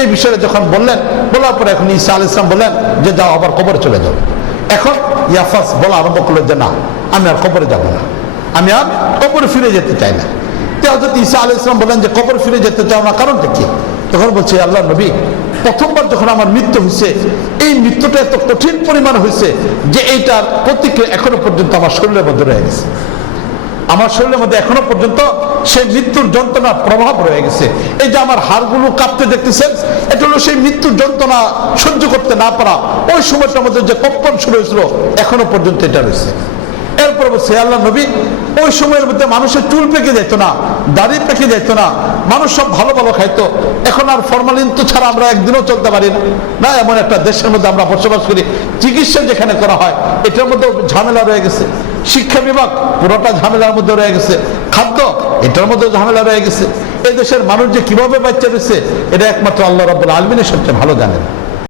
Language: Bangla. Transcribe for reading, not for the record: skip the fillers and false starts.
এই বিষয়ে যখন বললেন, বলার পরে এখন ঈসা আলাইহিস সালাম বললেন যে যাও আবার কবরে চলে যাও। এখন ইয়াফাস বলা আরম্ভ করলেন যে না, আমি আর কবরে যাব না, আমি আর কবরে ফিরে যেতে চাই না। তো হযরত ঈসা আলাইহিস সালাম বললেন যে কবরে ফিরে যেতে চাও না, কারণটা কি? তখন বলছে আল্লাহ নবী, প্রথমবার যখন আমার মৃত্যু হয়েছে, এই মৃত্যুটা এত কঠিন পরিমাণ হয়েছে যে এইটার প্রতিক্রিয়া এখনো পর্যন্ত আমার শরীরের মধ্যে রয়ে গেছে। আমার শরীরের মধ্যে এখনো পর্যন্ত সেই মৃত্যুর যন্ত্রণার প্রভাব রয়ে গেছে। এই যে আমার হাড়গুলো কাঁপতে দেখতেছেন, এটা হলো সেই মৃত্যুর যন্ত্রণা সহ্য করতে না পারা। ওই সময়টার মধ্যে যে কম্পন শুরু হয়েছিল, এখনো পর্যন্ত এটা রয়েছে। এরপর বলছে আল্লাহ নবী, ওই সময়ের মধ্যে মানুষের চুল পেকে যেত না, দাড়ি পেকে যেত না, মানুষ সব ভালো ভালো খাইতো। এখন আর ফরমালিন তো ছাড়া আমরা একদিনও চলতে পারি না। এমন একটা দেশের মধ্যে আমরা বসবাস করি, চিকিৎসা যেখানে করা হয় এটার মধ্যে ঝামেলা রয়ে গেছে, শিক্ষা বিভাগ পুরোটা ঝামেলার মধ্যে রয়ে গেছে, খাদ্য এটার মধ্যে ঝামেলা রয়ে গেছে। এই দেশের মানুষ যে কিভাবে বাচ্চা রয়েছে, এটা একমাত্র আল্লাহ রাব্বুল আলামিন সবচেয়ে ভালো জানেন।